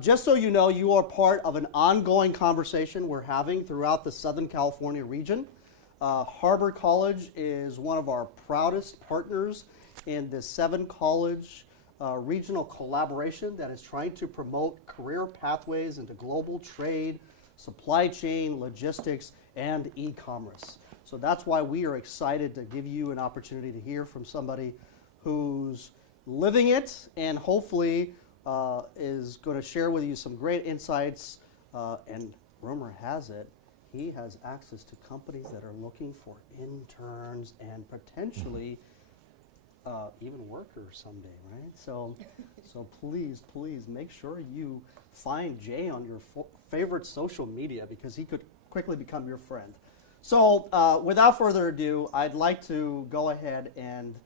Just so you know, you are part of an ongoing conversation we're having throughout the Southern California region. Harbor College is one of our proudest partners in the 7-college regional collaboration that is trying to promote career pathways into global trade, supply chain, logistics, and e-commerce. So that's why we are excited to give you an opportunity to hear from somebody who's living it and hopefully is going to share with you some great insights, and rumor has it, he has access to companies that are looking for interns and potentially even workers someday, right? So please make sure you find Jay on your favorite social media because he could quickly become your friend. So without further ado, I'd like to go ahead and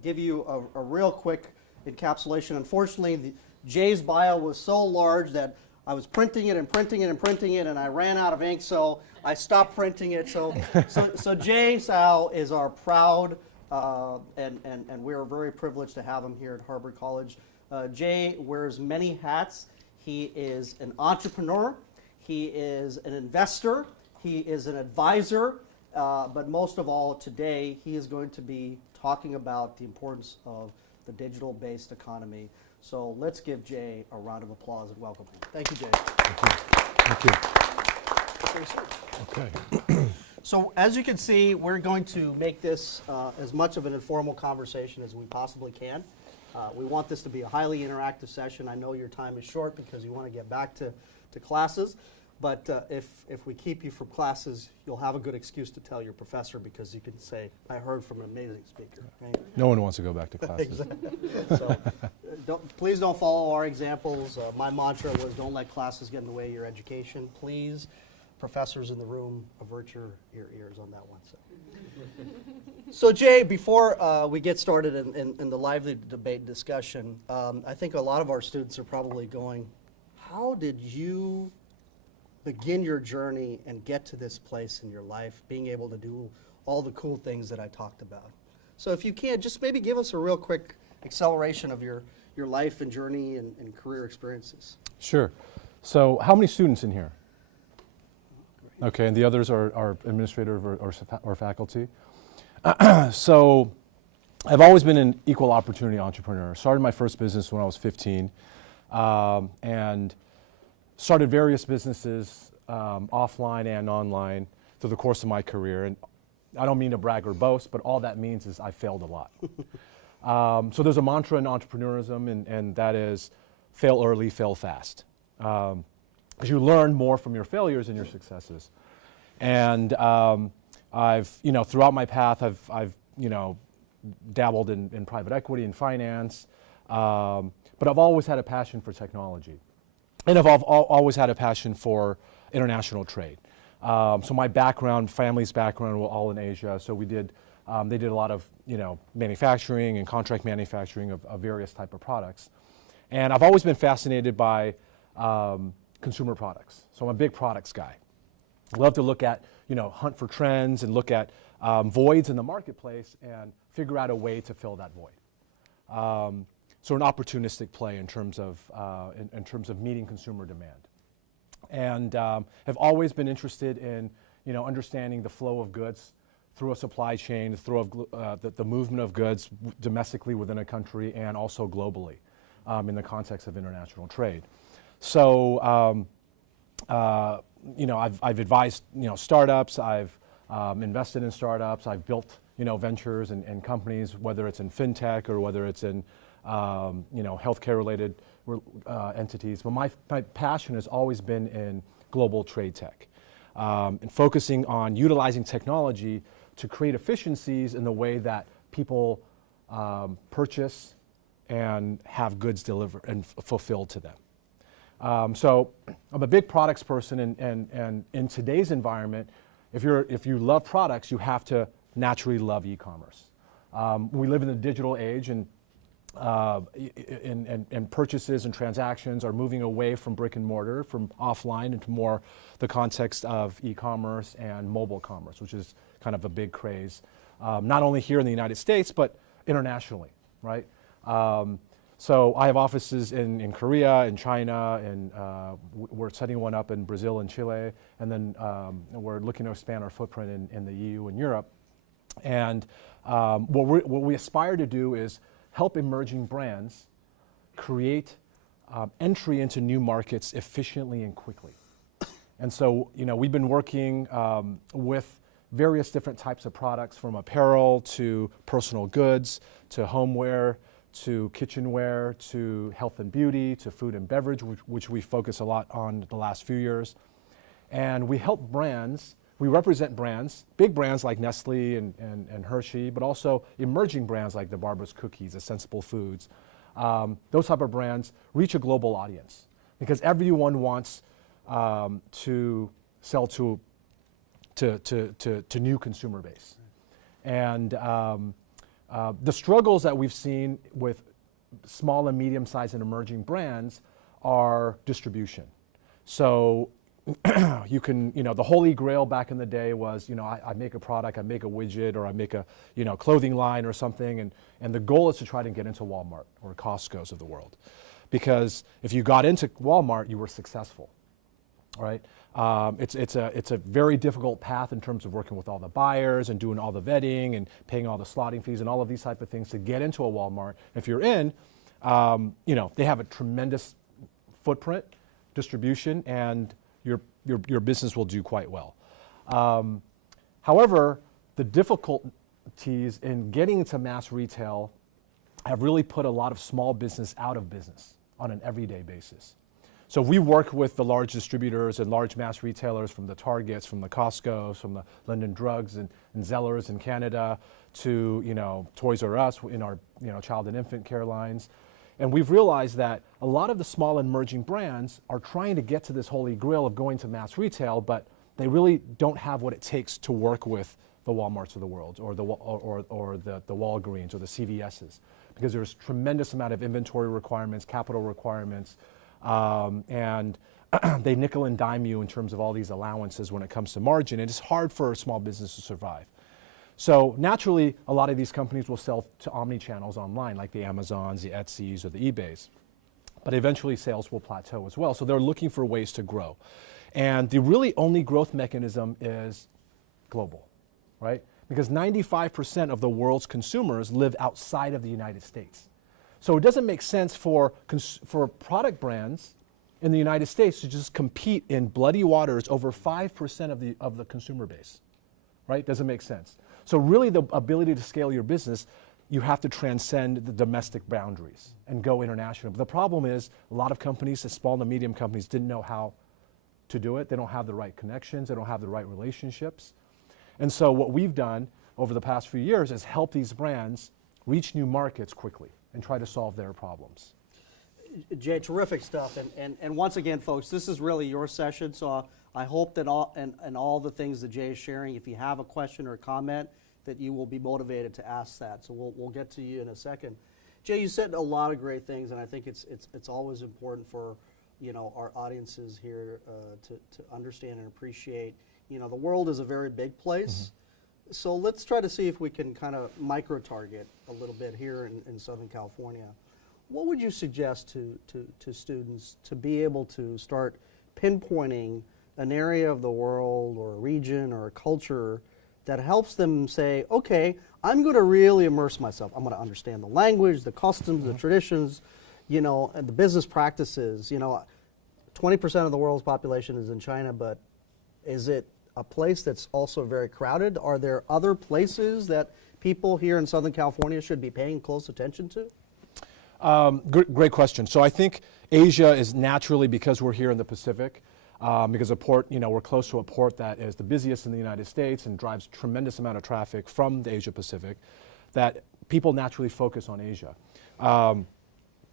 give you a real quick encapsulation. Unfortunately, Jay's bio was so large that I was printing it, and I ran out of ink, so I stopped printing it. So Jay Tsao is our proud, and we're very privileged to have him here at Harbor College. Jay wears many hats. He is an entrepreneur. He is an investor. He is an advisor. But most of all, today, he is going to be talking about the importance of the digital-based economy. So let's give Jay a round of applause and welcome him. Thank you, Jay. Thank you. Thank you. Okay. So as you can see, we're going to make this as much of an informal conversation as we possibly can. We want this to be a highly interactive session. I know your time is short because you want to get back to classes. But if we keep you from classes, you'll have a good excuse to tell your professor because you can say, I heard from an amazing speaker. Right? No one wants to go back to classes. Exactly. So please don't follow our examples. My mantra was don't let classes get in the way of your education. Please, professors in the room, avert your ears on that one. So Jay, before we get started in the lively debate discussion, I think a lot of our students are probably going, how did you begin your journey and get to this place in your life, being able to do all the cool things that I talked about? So if you can, just maybe give us a real quick acceleration of your life and journey and career experiences. Sure. So how many students in here? Okay, and the others are administrative or faculty. So I've always been an equal opportunity entrepreneur. Started my first business when I was 15 and started various businesses offline and online through the course of my career. And I don't mean to brag or boast, but all that means is I failed a lot. So there's a mantra in entrepreneurism, and that is fail early, fail fast. As you learn more from your failures and your successes. And I've, throughout my path, I've dabbled in private equity and finance, but I've always had a passion for technology. And I've always had a passion for international trade. So my background, family's background, were all in Asia. So they did a lot of manufacturing and contract manufacturing of various type of products. And I've always been fascinated by consumer products. So I'm a big products guy. I love to look at, hunt for trends and look at voids in the marketplace and figure out a way to fill that void. So an opportunistic play in terms of meeting consumer demand, and have always been interested in understanding the flow of goods through a supply chain, through the movement of goods domestically within a country and also globally in the context of international trade. So I've advised startups, I've invested in startups, I've built ventures and companies, whether it's in fintech or whether it's in healthcare-related entities. But my passion has always been in global trade tech and focusing on utilizing technology to create efficiencies in the way that people purchase and have goods delivered and fulfilled to them. So I'm a big products person, and in today's environment, if you love products, you have to naturally love e-commerce. We live in the digital age, and purchases and transactions are moving away from brick and mortar, from offline, into more the context of e-commerce and mobile commerce, which is kind of a big craze, not only here in the United States, but internationally, right? So I have offices in Korea, in China, and we're setting one up in Brazil and Chile, and then we're looking to expand our footprint in the EU and Europe. And what we aspire to do is help emerging brands create entry into new markets efficiently and quickly. And so, we've been working with various different types of products, from apparel to personal goods to homeware to kitchenware to health and beauty to food and beverage, which we focus a lot on the last few years. And we help brands, we represent brands, big brands like Nestle and Hershey, but also emerging brands like the Barbara's Cookies, the Sensible Foods. Those type of brands reach a global audience because everyone wants to sell to new consumer base. And the struggles that we've seen with small and medium-sized and emerging brands are distribution. So the holy grail back in the day was, I make a product, I make a widget, or I make a, clothing line or something, and the goal is to try to get into Walmart or Costco's of the world. Because if you got into Walmart, you were successful, right? It's a very difficult path in terms of working with all the buyers and doing all the vetting and paying all the slotting fees and all of these type of things to get into a Walmart. If you're in, they have a tremendous footprint, distribution, and your business will do quite well. However, the difficulties in getting into mass retail have really put a lot of small business out of business on an everyday basis. So we work with the large distributors and large mass retailers, from the Targets, from the Costco's, from the London Drugs and Zellers in Canada to Toys R Us in our child and infant care lines. And we've realized that a lot of the small emerging brands are trying to get to this holy grail of going to mass retail, but they really don't have what it takes to work with the Walmarts of the world or the Walgreens or the CVS's, because there's tremendous amount of inventory requirements, capital requirements, and they nickel and dime you in terms of all these allowances when it comes to margin, and it's hard for a small business to survive. So naturally, a lot of these companies will sell to omni-channels online, like the Amazons, the Etsy's, or the eBays. But eventually sales will plateau as well, so they're looking for ways to grow. And the really only growth mechanism is global, right? Because 95% of the world's consumers live outside of the United States. So it doesn't make sense for product brands in the United States to just compete in bloody waters over 5% of the consumer base, right? Doesn't make sense. So really the ability to scale your business, you have to transcend the domestic boundaries and go international. But the problem is a lot of companies, the small and medium companies, didn't know how to do it. They don't have the right connections. They don't have the right relationships. And so what we've done over the past few years is help these brands reach new markets quickly and try to solve their problems. Jay, terrific stuff. And once again, folks, this is really your session. So I hope that all the things that Jay is sharing, if you have a question or a comment, that you will be motivated to ask that. So we'll get to you in a second. Jay, you said a lot of great things, and I think it's always important for our audiences here to understand and appreciate. The world is a very big place. Mm-hmm. So let's try to see if we can kind of micro-target a little bit here in Southern California. What would you suggest to students to be able to start pinpointing an area of the world or a region or a culture that helps them say, okay, I'm going to really immerse myself. I'm going to understand the language, the customs, the traditions, and the business practices. 20% of the world's population is in China, but is it a place that's also very crowded? Are there other places that people here in Southern California should be paying close attention to? Great question. So I think Asia is naturally, because we're here in the Pacific, because a port, we're close to a port that is the busiest in the United States and drives tremendous amount of traffic from the Asia Pacific, that people naturally focus on Asia.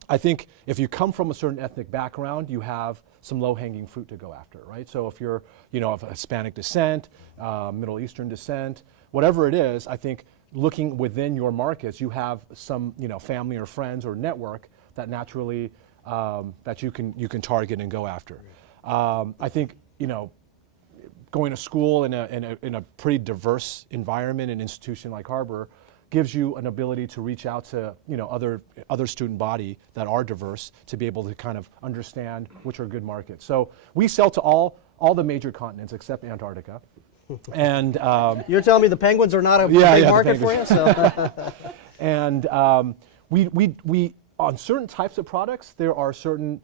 I think if you come from a certain ethnic background, you have some low-hanging fruit to go after, right? So if you're, of Hispanic descent, Middle Eastern descent, whatever it is, I think looking within your markets, you have some, family or friends or network that naturally that you can target and go after. I think, going to school in a pretty diverse environment and institution like Harbor, gives you an ability to reach out to other student body that are diverse to be able to kind of understand which are good markets. So we sell to all the major continents except Antarctica. And you're telling me the penguins are not a big market for you? So. And we on certain types of products, there are certain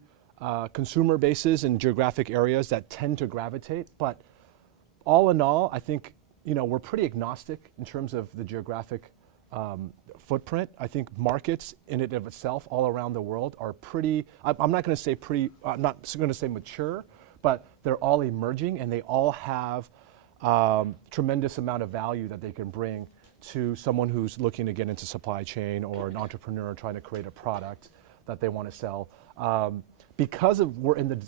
consumer bases and geographic areas that tend to gravitate. But all in all, I think we're pretty agnostic in terms of the geographic footprint. I think markets in and of itself all around the world are pretty, I'm not going to say pretty, I'm not going to say mature, but they're all emerging and they all have tremendous amount of value that they can bring to someone who's looking to get into supply chain or an entrepreneur trying to create a product that they want to sell. Because we're in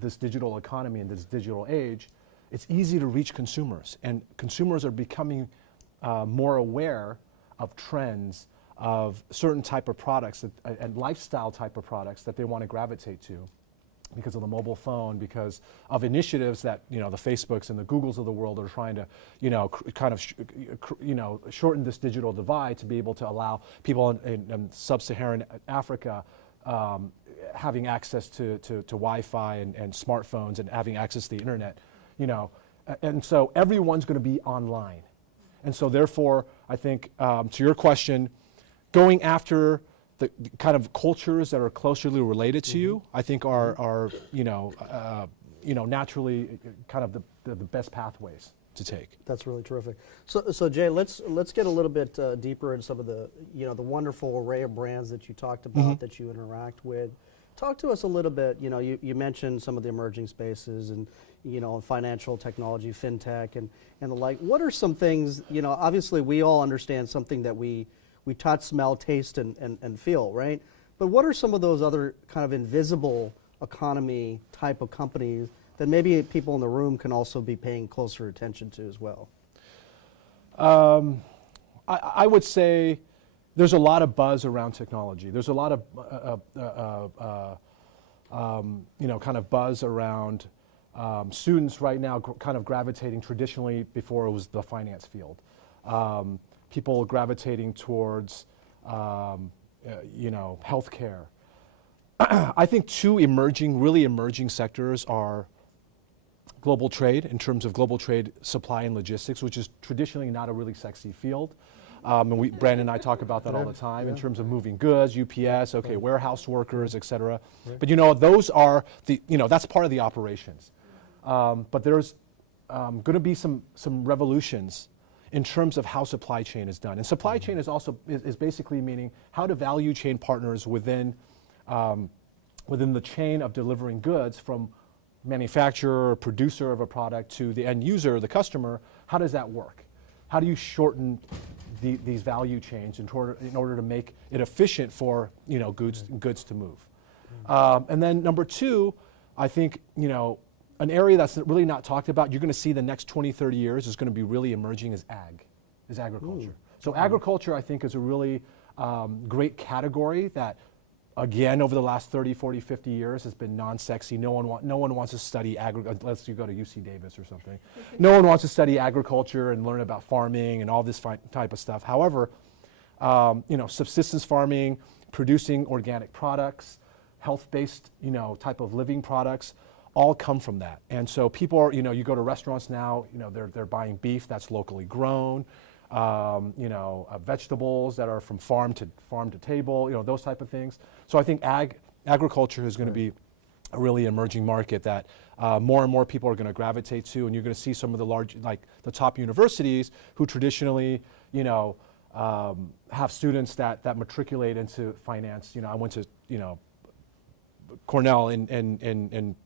this digital economy and this digital age, it's easy to reach consumers, and consumers are becoming more aware of trends, of certain type of products and lifestyle type of products that they want to gravitate to because of the mobile phone, because of initiatives that the Facebooks and the Googles of the world are trying to kind of shorten this digital divide to be able to allow people in sub-Saharan Africa having access to Wi-Fi and smartphones and having access to the internet, and so everyone's going to be online. And so therefore, I think, to your question, going after the kind of cultures that are closely related to you, I think are naturally kind of the best pathways to take. That's really terrific. So Jay, let's get a little bit deeper into some of the the wonderful array of brands that you talked about that you interact with. Talk to us a little bit. You mentioned some of the emerging spaces and financial technology, fintech, and the like. What are some things? Obviously we all understand something that we touch, smell, taste, and feel, right? But what are some of those other kind of invisible economy type of companies that maybe people in the room can also be paying closer attention to as well? I would say there's a lot of buzz around technology. There's a lot of kind of buzz around students right now kind of gravitating traditionally before it was the finance field. People gravitating towards healthcare. I think two really emerging sectors are global trade, in terms of global trade supply and logistics, which is traditionally not a really sexy field. And Brandon and I talk about that all the time in terms of moving goods, UPS, warehouse workers, et cetera. But those are that's part of the operations. But there's going to be some revolutions in terms of how supply chain is done. And supply chain is also is basically meaning how do value chain partners within the chain of delivering goods from manufacturer or producer of a product to the end user, the customer, how does that work? How do you shorten these value chains in order to make it efficient for goods to move? And then number two, I think an area that's really not talked about, you're going to see the next 20, 30 years is going to be really emerging is agriculture. So agriculture, I think, is a really great category that, again, over the last 30, 40, 50 years has been non-sexy. No one wants to study agriculture, unless you go to UC Davis or something. No one wants to study agriculture and learn about farming and all this type of stuff. However, subsistence farming, producing organic products, health-based, type of living products, all come from that. And so people are, you go to restaurants now, they're buying beef that's locally grown, vegetables that are from farm to table, those type of things. So I think agriculture is going to be a really emerging market that more and more people are going to gravitate to, and you're going to see some of the the top universities who traditionally, have students that matriculate into finance. I went to, Cornell in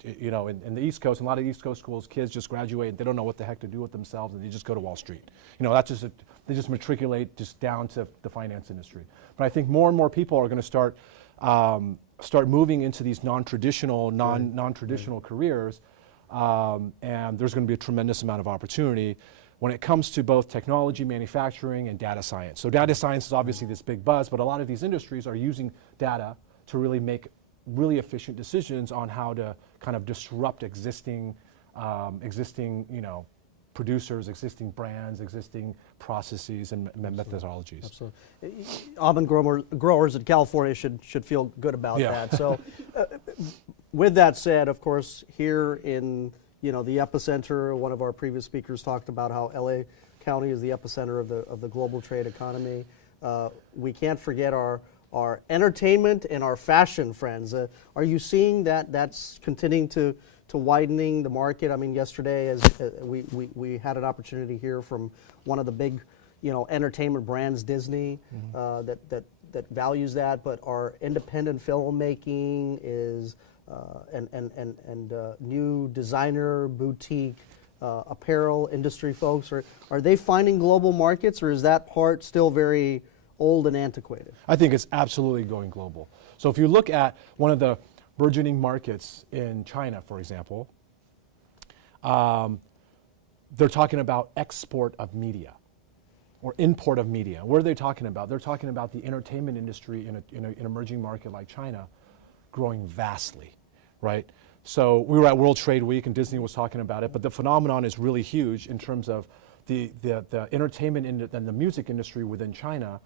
the East Coast, and a lot of East Coast schools, kids just graduate, they don't know what the heck to do with themselves, and they just go to Wall Street. They just matriculate just down to the finance industry. But I think more and more people are going to start moving into these non-traditional careers, and there's going to be a tremendous amount of opportunity when it comes to both technology, manufacturing, and data science. So data science is obviously this big buzz, but a lot of these industries are using data to really make really efficient decisions on how to kind of disrupt existing producers, existing brands, existing processes and methodologies. Absolutely. Almond growers in California should feel good about that. So, with that said, of course, here in the epicenter, one of our previous speakers talked about how LA County is the epicenter of the global trade economy. We can't forget our entertainment and our fashion friends. Are you seeing that that's continuing to widening the market? I mean, yesterday, as we had an opportunity here from one of the big, entertainment brands, Disney, that values that. But our independent filmmaking is and new designer boutique apparel industry folks are they finding global markets, or is that part still very old and antiquated? I think it's absolutely going global. So if you look at one of the burgeoning markets in China, for example, they're talking about export of media or import of media. What are they talking about? They're talking about the entertainment industry in an emerging market like China growing vastly, right? So we were at World Trade Week and Disney was talking about it, but the phenomenon is really huge in terms of the entertainment and the music industry within China.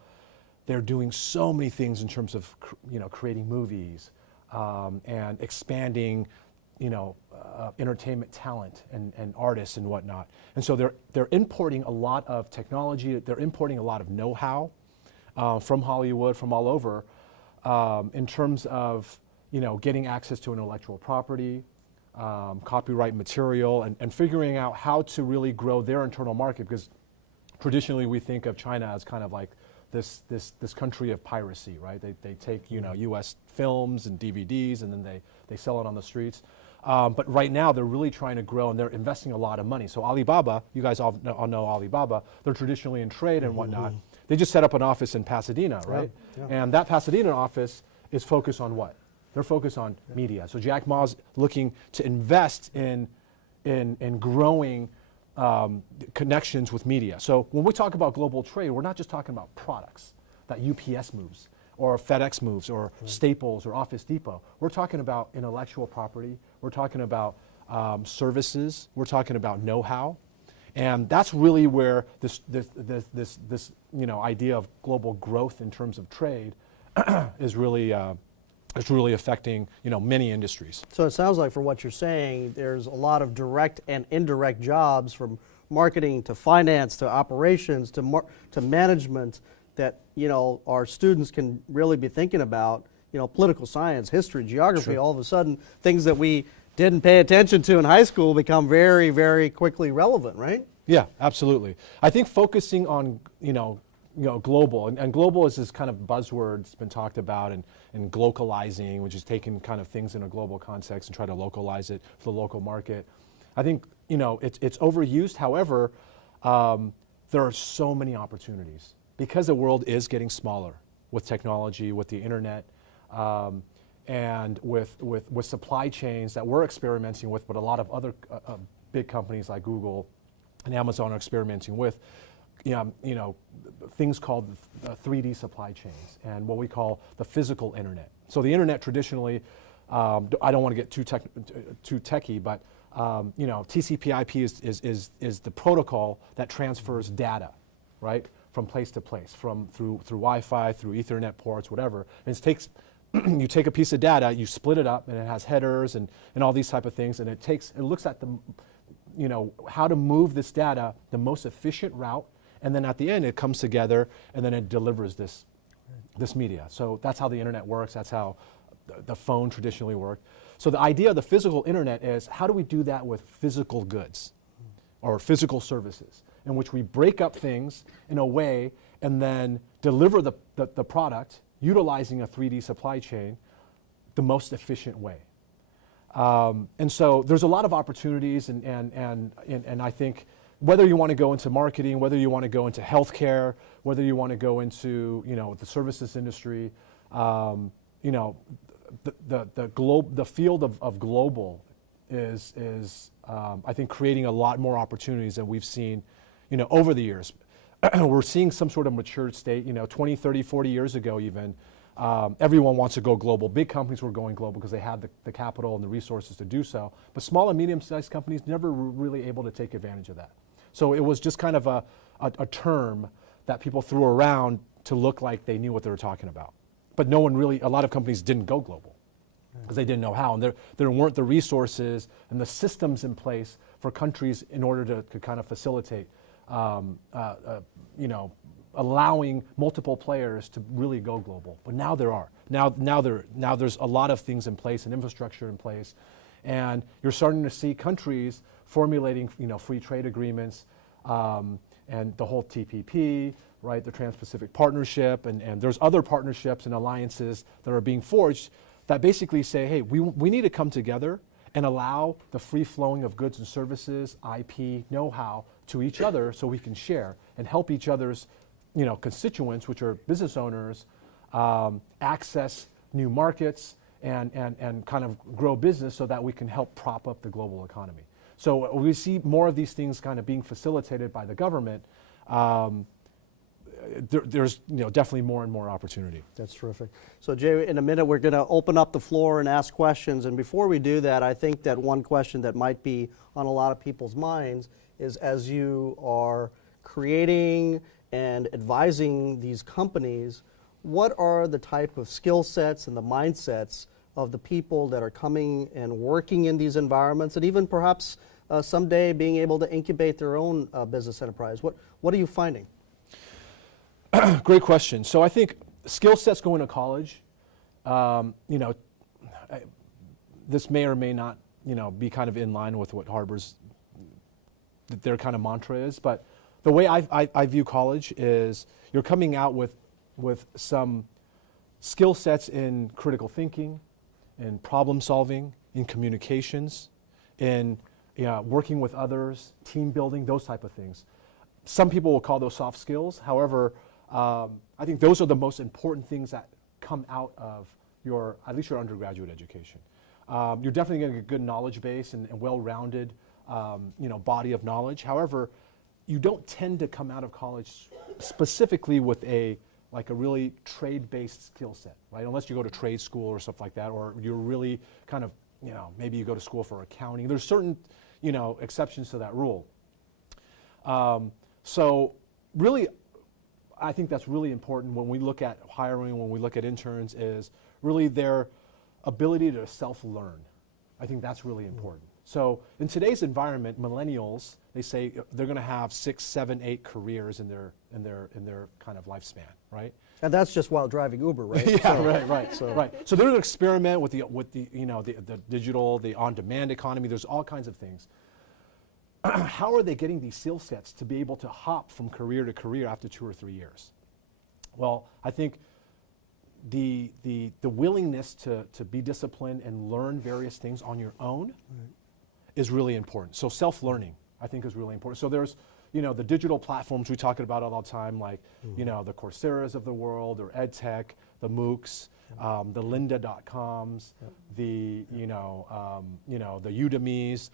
They're doing so many things in terms of creating movies, and expanding, entertainment talent and artists and whatnot. And so they're importing a lot of technology. They're importing a lot of know-how from Hollywood, from all over, in terms of getting access to intellectual property, copyright material, and figuring out how to really grow their internal market. Because traditionally we think of China as kind of like this country of piracy, right? They take U.S. films and DVDs and then they sell it on the streets. But right now they're really trying to grow and they're investing a lot of money. So Alibaba, you guys all know Alibaba, they're traditionally in trade and whatnot. They just set up an office in Pasadena, right? Yeah. And that Pasadena office is focused on what? They're focused on media. So Jack Ma's looking to invest in growing connections with media. So when we talk about global trade, we're not just talking about products that UPS moves or FedEx moves or Staples or Office Depot. We're talking about intellectual property. We're talking about services. We're talking about know-how. And that's really where this idea of global growth in terms of trade is really affecting many industries. So it sounds like, from what you're saying, there's a lot of direct and indirect jobs, from marketing to finance to operations to management, that our students can really be thinking about. Political science, history, geography. Sure. All of a sudden, things that we didn't pay attention to in high school become very, very quickly relevant, right? Yeah, absolutely. I think focusing on global, and global is this kind of buzzword that's been talked about, and glocalizing, which is taking kind of things in a global context and try to localize it for the local market. I think it's overused. However, there are so many opportunities because the world is getting smaller with technology, with the internet, and with supply chains that we're experimenting with, but a lot of other big companies like Google and Amazon are experimenting with. Things called 3D supply chains and what we call the physical internet. So the internet traditionally, I don't want to get too techie, but TCP/IP is the protocol that transfers data, right, from place to place, through Wi-Fi, through Ethernet ports, whatever. And it takes you take a piece of data, you split it up, and it has headers and all these type of things, and it looks at how to move this data the most efficient route. And then at the end, it comes together, and then it delivers this media. So that's how the internet works. That's how the phone traditionally worked. So the idea of the physical internet is, how do we do that with physical goods or physical services, in which we break up things in a way and then deliver the product utilizing a 3D supply chain the most efficient way. And so there's a lot of opportunities, and I think, whether you want to go into marketing, whether you want to go into healthcare, whether you want to go into the services industry, the field of global is I think creating a lot more opportunities than we've seen over the years. We're seeing some sort of matured state. 20, 30, 40 years ago even, everyone wants to go global. Big companies were going global because they had the capital and the resources to do so. But small and medium-sized companies never were really able to take advantage of that. So it was just kind of a term that people threw around to look like they knew what they were talking about. But no one really, a lot of companies didn't go global because they didn't know how. And there weren't the resources and the systems in place for countries in order to kind of facilitate, allowing multiple players to really go global. But now there are. Now there's a lot of things in place and infrastructure in place. And you're starting to see countries formulating, free trade agreements, and the whole TPP, right, the Trans-Pacific Partnership, and there's other partnerships and alliances that are being forged that basically say, hey, we need to come together and allow the free flowing of goods and services, IP, know-how to each other so we can share and help each other's constituents, which are business owners, access new markets and kind of grow business so that we can help prop up the global economy. So we see more of these things kind of being facilitated by the government. There's definitely more and more opportunity. That's terrific. So Jay, in a minute we're going to open up the floor and ask questions. And before we do that, I think that one question that might be on a lot of people's minds is, as you are creating and advising these companies, what are the type of skill sets and the mindsets of the people that are coming and working in these environments, and even perhaps someday being able to incubate their own business enterprise? What are you finding? Great question. So I think skill sets going to college, this may or may not, be kind of in line with what Harbor's, their kind of mantra is, but the way I view college is you're coming out with some skill sets in critical thinking, in problem solving, in communications, in working with others, team building, those type of things. Some people will call those soft skills. However, I think those are the most important things that come out of at least your undergraduate education. You're definitely going to get a good knowledge base and well-rounded, body of knowledge. However, you don't tend to come out of college specifically with a really trade-based skill set, right? Unless you go to trade school or stuff like that, or you're really kind of, maybe you go to school for accounting. There's certain, exceptions to that rule. So really, I think that's really important when we look at hiring, when we look at interns, is really their ability to self-learn. I think that's really important. So in today's environment, millennials, they say they're going to have 6, 7, 8 careers in their kind of lifespan, right? And that's just while driving Uber, right? Yeah, so, right. So they're going to experiment with the digital, the on-demand economy. There's all kinds of things. How are they getting these skill sets to be able to hop from career to career after 2 or 3 years? Well, I think the willingness to be disciplined and learn various things on your own is really important. So self-learning, I think, is really important. So there's, the digital platforms we talk about all the time, like, the Coursera's of the world, or EdTech, the MOOCs, the lynda.coms, the Udemy's.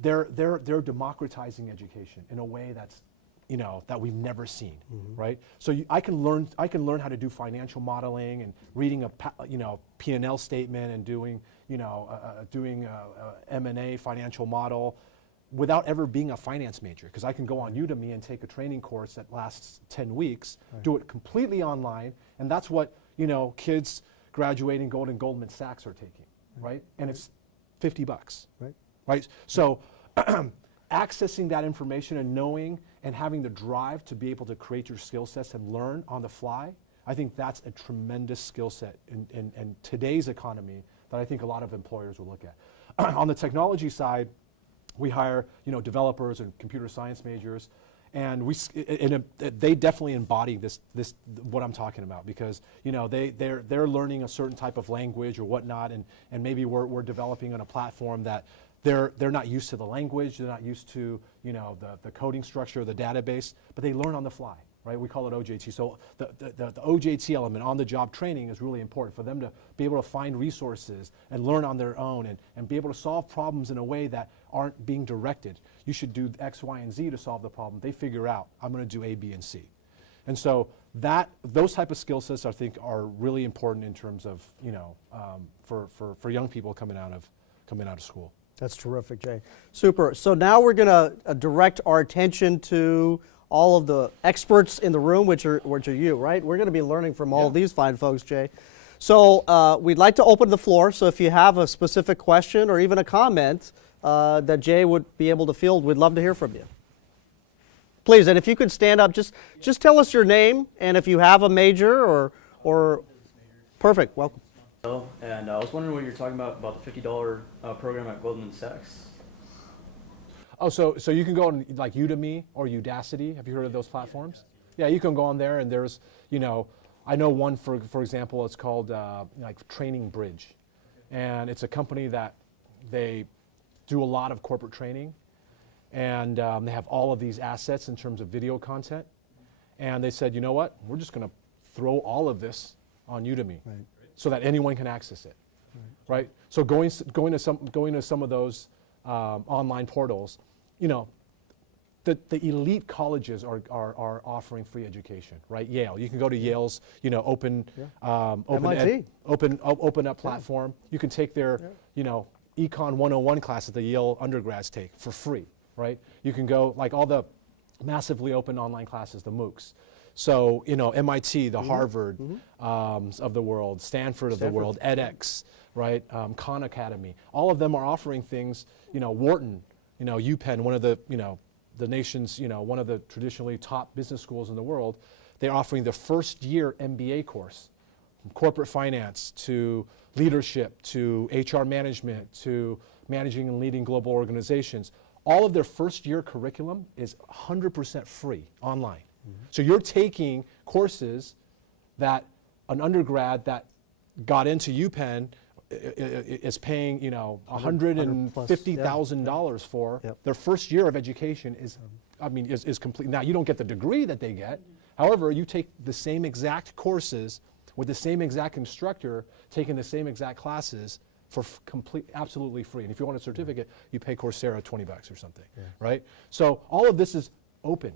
They're democratizing education in a way that's, that we've never seen, right? So I can learn how to do financial modeling and reading a P&L statement and doing M&A financial model without ever being a finance major, because I can go on Udemy and take a training course that lasts 10 weeks, do it completely online, and that's what kids graduating Goldman Sachs are taking, right? And it's $50, right? So accessing that information and knowing and having the drive to be able to create your skill sets and learn on the fly, I think that's a tremendous skill set in today's economy that I think a lot of employers will look at. On the technology side, we hire developers and computer science majors, and they definitely embody this what I'm talking about, because they're learning a certain type of language or whatnot, and maybe we're developing on a platform that they're not used to the language, they're not used to the coding structure, the database, but they learn on the fly, right? We call it OJT. So the OJT element, on-the-job training, is really important for them to be able to find resources and learn on their own and be able to solve problems in a way that aren't being directed. You should do X, Y, and Z to solve the problem. They figure out, I'm going to do A, B, and C. And so those type of skill sets, I think, are really important in terms of for young people coming out of school. That's terrific, Jay. Super. So now we're going to direct our attention to all of the experts in the room, which are you, right? We're going to be learning from all of these fine folks, Jay. So we'd like to open the floor. So if you have a specific question or even a comment that Jay would be able to field, we'd love to hear from you. Please, and if you could stand up, just tell us your name and if you have a major or perfect. Welcome. And I was wondering what you're talking about the $50 program at Goldman Sachs. Oh, so you can go on like Udemy or Udacity. Have you heard of those platforms? Yeah, you can go on there, and there's, I know one for example. It's called like Training Bridge, and it's a company that they do a lot of corporate training, and they have all of these assets in terms of video content, and they said, you know what, we're just going to throw all of this on Udemy. Right. So that anyone can access it, right? So going to some of those online portals, the elite colleges are offering free education, right? Yale, you can go to Yale's, open up platform. You can take their, Econ 101 class that the Yale undergrads take for free, right? You can go like all the massively open online classes, the MOOCs. So, MIT, the Harvard of the world, Stanford of the world, edX, right, Khan Academy, all of them are offering things, Wharton, UPenn, one of the, the nation's, one of the traditionally top business schools in the world, they're offering the first year MBA course, from corporate finance to leadership to HR management to managing and leading global organizations. All of their first year curriculum is 100% free online. So you're taking courses that an undergrad that got into UPenn is paying, $150,000 for. Yep. Their first year of education is complete. Now you don't get the degree that they get. However, you take the same exact courses with the same exact instructor, taking the same exact classes for absolutely free. And if you want a certificate, you pay Coursera $20 or something, right? So all of this is open.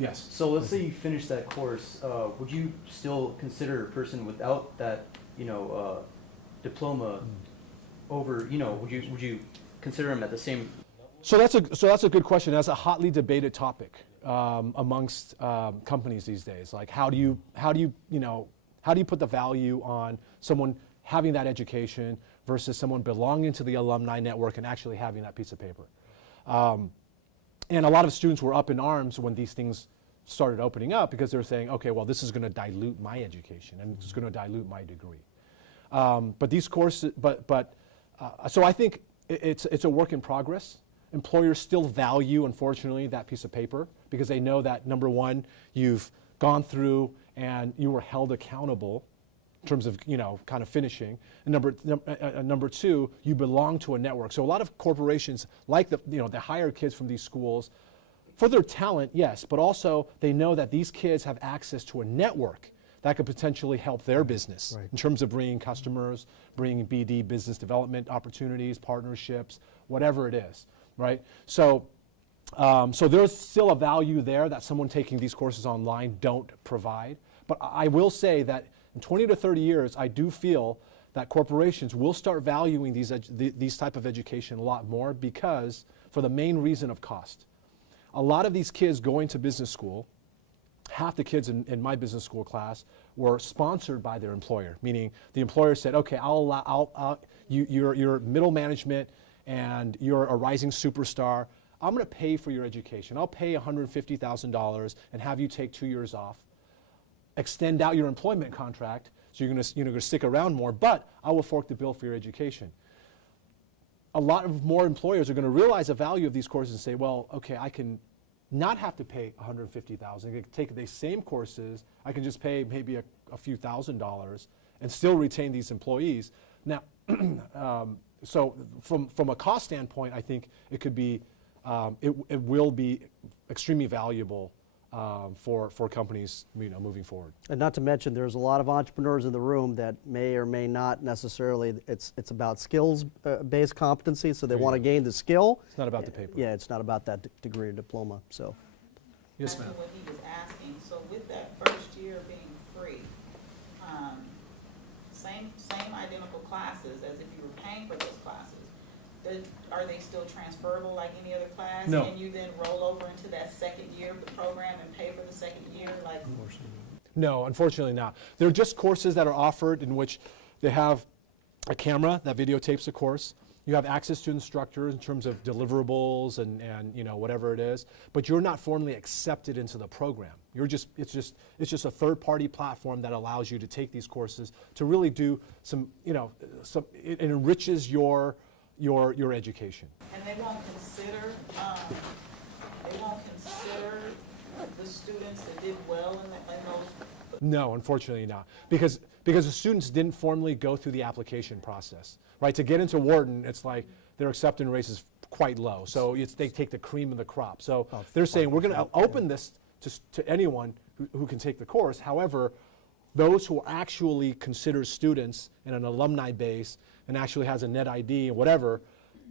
Yes. So let's say you finish that course. Would you still consider a person without that, diploma over? Would you consider them at the same? So that's a good question. That's a hotly debated topic amongst companies these days. Like how do you put the value on someone having that education versus someone belonging to the alumni network and actually having that piece of paper? And a lot of students were up in arms when these things started opening up because they were saying, okay, well, this is going to dilute my education and it's going to dilute my degree. But these courses, so I think it's a work in progress. Employers still value, unfortunately, that piece of paper because they know that, number one, you've gone through and you were held accountable in terms of, kind of finishing. And number two, you belong to a network. So a lot of corporations like they hire kids from these schools for their talent, yes, but also they know that these kids have access to a network that could potentially help their business in terms of bringing customers, bringing BD, business development opportunities, partnerships, whatever it is, right? So there's still a value there that someone taking these courses online don't provide. But I will say that in 20 to 30 years, I do feel that corporations will start valuing these type of education a lot more because for the main reason of cost. A lot of these kids going to business school, half the kids in my business school class were sponsored by their employer, meaning the employer said, okay, you're middle management and you're a rising superstar. I'm going to pay for your education. I'll pay $150,000 and have you take 2 years off. Extend out your employment contract, so you're going to stick around more, but I will fork the bill for your education. A lot of more employers are going to realize the value of these courses and say, well, okay, I can not have to pay $150,000. I can take the same courses. I can just pay maybe a few $1,000s and still retain these employees. Now, so from a cost standpoint, I think it could be, it will be extremely valuable for companies, moving forward. And not to mention, there's a lot of entrepreneurs in the room that may or may not necessarily. It's about skills-based competency, so they want to gain the skill. It's not about the paper. Yeah, it's not about that degree or diploma. So. Yes, ma'am. What he was asking. So with that first year being free, same identical classes as if you were paying for those classes. are they still transferable like any other class? No. Can you then roll over into that second year of the program and pay for the second year? Like, No, unfortunately not. They're just courses that are offered in which they have a camera that videotapes the course. You have access to instructors in terms of deliverables and you know, whatever it is, but you're not formally accepted into the program. It's just a third-party platform that allows you to take these courses to really do some, you know, it enriches your education. and they won't consider the students that did well in those. No, unfortunately not, because the students didn't formally go through the application process, right? To get into Wharton, it's like their acceptance rate is quite low, so they take the cream of the crop. So they're saying we're going to open this to anyone who can take the course. However, those who are actually considered students in an alumni base and actually has a net ID and whatever,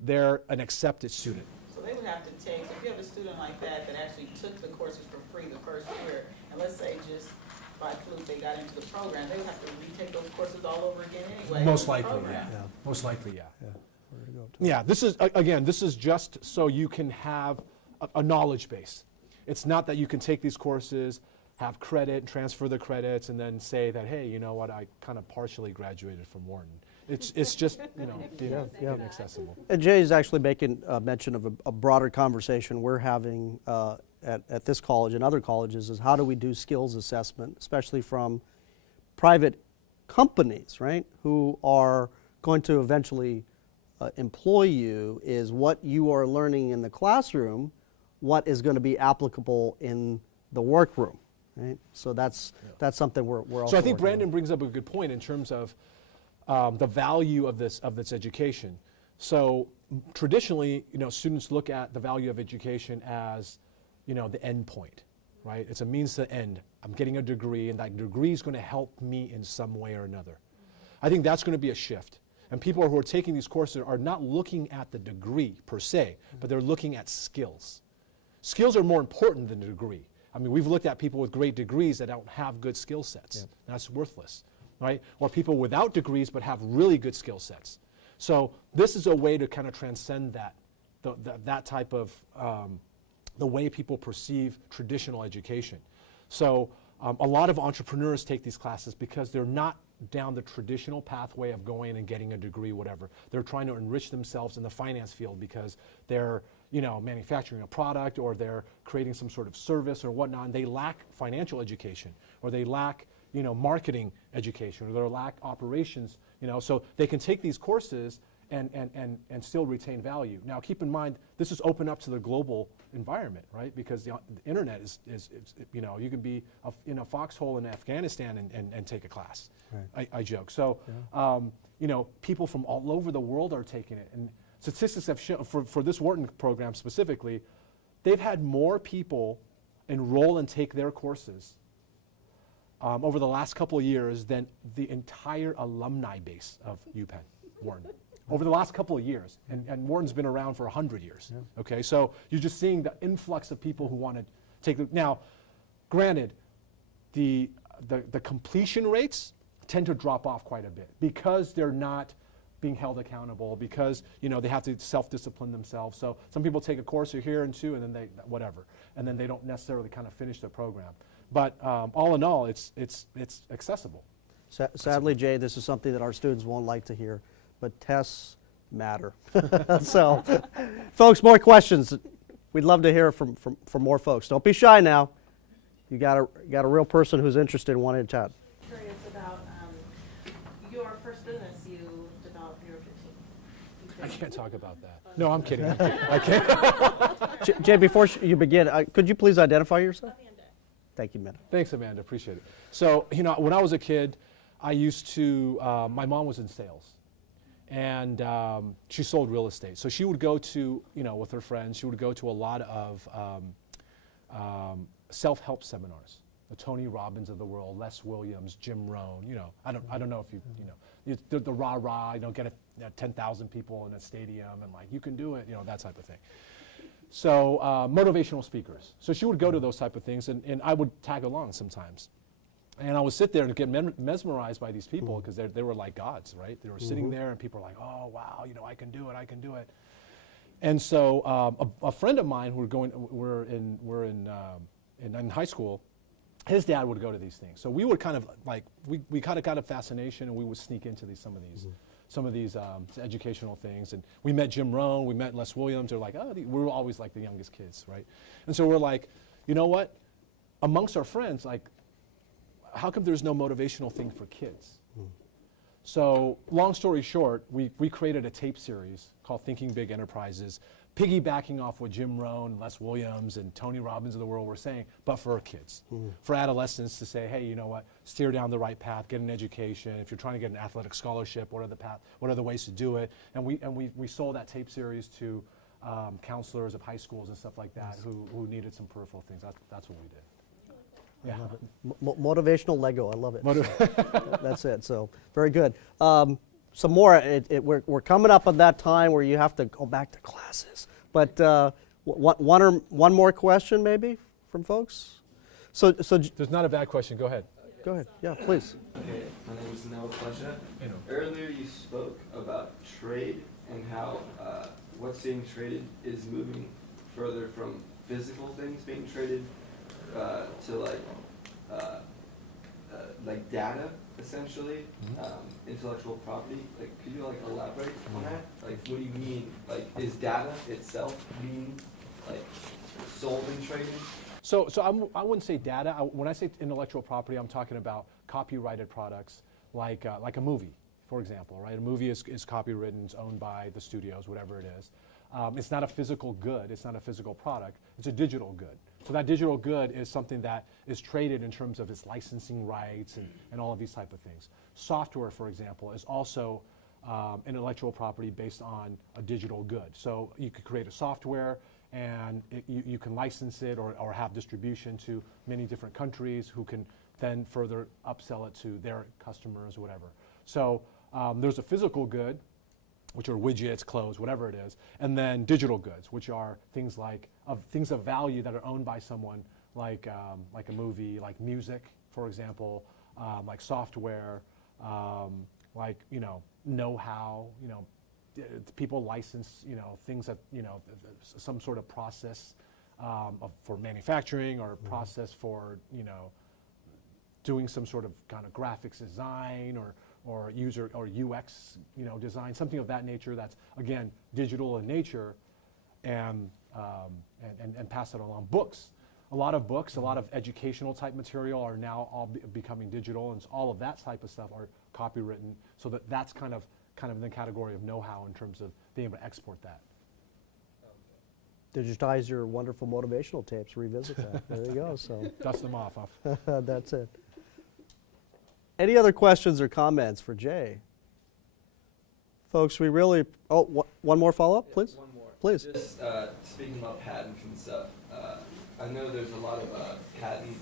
they're an accepted student. So they would have to take, if you have a student like that actually took the courses for free the first year, and let's say just by fluke they got into the program, they would have to retake those courses all over again anyway. Most likely, program. yeah. Most likely, yeah. Where to go to? Yeah, this is, again, this is just so you can have a knowledge base. It's not that you can take these courses, have credit, transfer the credits, and then say that, hey, you know what, I kind of partially graduated from Wharton. It's just, you know, being accessible. And Jay is actually making mention of a broader conversation we're having at this college and other colleges is how do we do skills assessment, especially from private companies, right, who are going to eventually employ you, is what you are learning in the classroom, what is going to be applicable in the workroom, right? So that's something we're also So I think working Brandon on. brings up a good point in terms of the value of this education. So traditionally, you know, students look at the value of education as, you know, the end point, right? It's a means to end. I'm getting a degree, and that degree is going to help me in some way or another. I think that's going to be a shift. And people who are taking these courses are not looking at the degree per se, but they're looking at skills. Skills are more important than the degree. I mean, we've looked at people with great degrees that don't have good skill sets. Yep. That's worthless, right? Or people without degrees but have really good skill sets. So this is a way to kind of transcend that, that type of, the way people perceive traditional education. So a lot of entrepreneurs take these classes because they're not down the traditional pathway of going and getting a degree, whatever. They're trying to enrich themselves in the finance field because they're, you know, manufacturing a product or they're creating some sort of service or whatnot, and they lack financial education, or they lack, you know, marketing education, or they lack operations, you know, so they can take these courses and still retain value. Now, keep in mind, this is open up to the global environment, right? Because the internet is you know, you can be in a foxhole in Afghanistan and take a class. Right. I joke. So, you know, people from all over the world are taking it. And statistics have shown, for this Wharton program specifically, they've had more people enroll and take their courses over the last couple of years than the entire alumni base of UPenn, Wharton. Over the last couple of years, and Wharton's been around for 100 years. Yeah. Okay, so you're just seeing the influx of people who want to take the. Now, granted, the completion rates tend to drop off quite a bit because they're not being held accountable, because, you know, they have to self-discipline themselves. So some people take a course or here and two, and then they whatever, and then they don't necessarily kind of finish their program. But all in all, it's accessible. Sadly, Jay, this is something that our students won't like to hear, but tests matter. So, folks, more questions. We'd love to hear from more folks. Don't be shy now. You got a real person who's interested and wanting to chat. Curious about your first business you developed when you were 15. I can't talk about that. No, I'm kidding. I can't. Jay, before you begin, could you please identify yourself? Amanda. Thank you, Amanda. Thanks, Amanda. Appreciate it. So, you know, when I was a kid, I used to, my mom was in sales, and she sold real estate. So she would go to, you know, with her friends, she would go to a lot of self-help seminars. The Tony Robbins of the world, Les Williams, Jim Rohn, you know, I don't know if you know, the rah-rah, you know, get 10,000 people in a stadium and like, you can do it, you know, that type of thing. So motivational speakers. So she would go to those type of things, and I would tag along sometimes. And I would sit there and get mesmerized by these people because they were like gods, right? They were sitting there and people were like, oh, wow, you know, I can do it. And so a friend of mine, we're in high school, his dad would go to these things. So we would kind of like, we kind of got a fascination and we would sneak into some of these educational things. And we met Jim Rohn, we met Les Williams. They're like, oh, we were always like the youngest kids, right? And so we're like, you know what? Amongst our friends, like, how come there's no motivational thing for kids? So long story short, we created a tape series called Thinking Big Enterprises, piggybacking off what Jim Rohn, Les Williams, and Tony Robbins of the world were saying, but for kids, for adolescents to say, hey, you know what, steer down the right path, get an education. If you're trying to get an athletic scholarship, what are the ways to do it? And we sold that tape series to counselors of high schools and stuff like that who needed some peripheral things. That's what we did. Yeah. I love it. Motivational Lego. I love it. So, that's it. So very good. Some more. We're coming up on that time where you have to go back to classes. But one more question maybe from folks. So There's not a bad question. Go ahead. go ahead. Yeah, please. Okay, my name is Noah Pleasure. Earlier you spoke about trade and how what's being traded is moving further from physical things being traded to like data, essentially, intellectual property. Like, could you like elaborate on that? Like, what do you mean? Like, is data itself being like sold and traded? So I wouldn't say data. When I say intellectual property, I'm talking about copyrighted products, like a movie, for example, right? A movie is copywritten, it's owned by the studios, whatever it is. It's not a physical good, it's not a physical product, it's a digital good. So that digital good is something that is traded in terms of its licensing rights and all of these type of things. Software, for example, is also intellectual property based on a digital good. So you could create a software and you can license it or have distribution to many different countries who can then further upsell it to their customers or whatever. So there's a physical good, which are widgets, clothes, whatever it is, and then digital goods, which are things things of value that are owned by someone, like a movie, like music, for example, like software, like know-how. People license things that some sort of process for manufacturing or process for doing some sort of kind of graphics design or user or UX design, something of that nature that's again digital in nature, and pass it along. Books, a lot of books, a lot of educational type material are now all becoming digital, and all of that type of stuff are copywritten. So that's kind of in the category of know-how in terms of being able to export that. Digitize your wonderful motivational tapes. Revisit that. There you go. So Dust them off. that's it. Any other questions or comments for Jay? Folks, we really, one more follow-up, please? One more. Please. Just speaking about patents and stuff, I know there's a lot of patent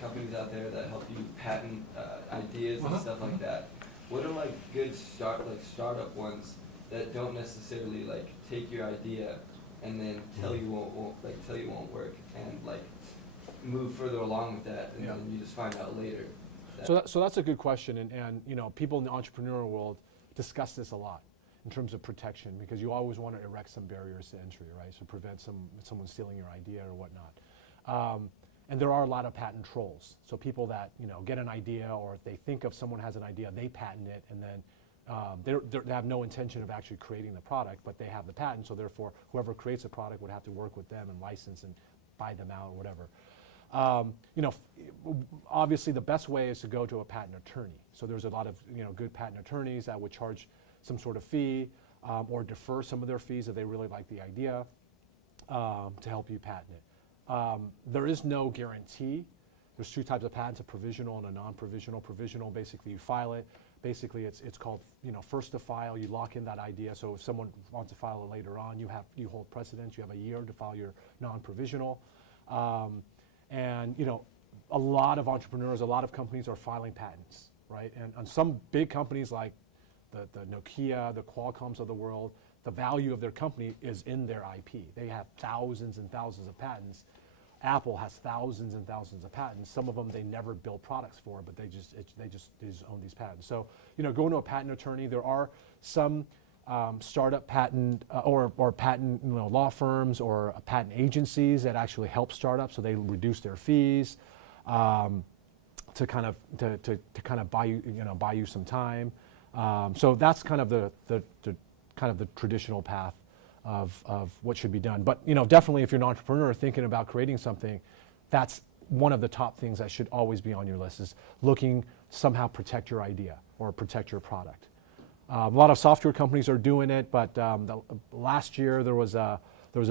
companies out there that help you patent ideas and stuff like that. What are good startup ones that don't necessarily take your idea and then tell you won't work and move further along with that, and then you just find out later? So that's a good question, and people in the entrepreneurial world discuss this a lot in terms of protection, because you always want to erect some barriers to entry, right? So prevent someone stealing your idea or whatnot. And there are a lot of patent trolls. So people that get an idea, or if they think of someone has an idea, they patent it, and then they have no intention of actually creating the product, but they have the patent. So therefore, whoever creates a product would have to work with them and license and buy them out or whatever. Obviously the best way is to go to a patent attorney. So there's a lot of good patent attorneys that would charge some sort of fee or defer some of their fees if they really like the idea to help you patent it. There is no guarantee. There's two types of patents: a provisional and a non-provisional. Provisional, basically you file it. Basically it's called first to file. You lock in that idea. So if someone wants to file it later on, you hold precedence. You have a year to file your non-provisional. And a lot of entrepreneurs, a lot of companies are filing patents, right? And some big companies like the Nokia, the Qualcomms of the world, the value of their company is in their IP. They have thousands and thousands of patents. Apple has thousands and thousands of patents. Some of them they never build products for, but they just own these patents. So, going to a patent attorney, there are some startup patent or patent law firms or patent agencies that actually help startups, so they reduce their fees to kind of buy you some time. So that's kind of the traditional path of what should be done. But definitely, if you're an entrepreneur thinking about creating something, that's one of the top things that should always be on your list, is looking somehow protect your idea or protect your product. A lot of software companies are doing it, but last year there was a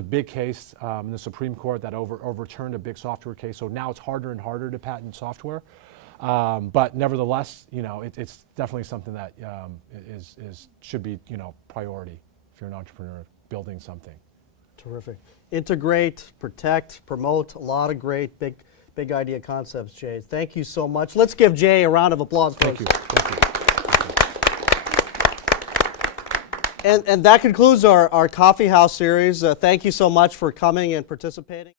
big case in the Supreme Court that overturned a big software case. So now it's harder and harder to patent software. But nevertheless, it's definitely something that should be priority if you're an entrepreneur building something. Terrific. Integrate, protect, promote, a lot of great big idea concepts, Jay. Thank you so much. Let's give Jay a round of applause. Thank you. Thank you. And that concludes our Coffeehouse series. Thank you so much for coming and participating.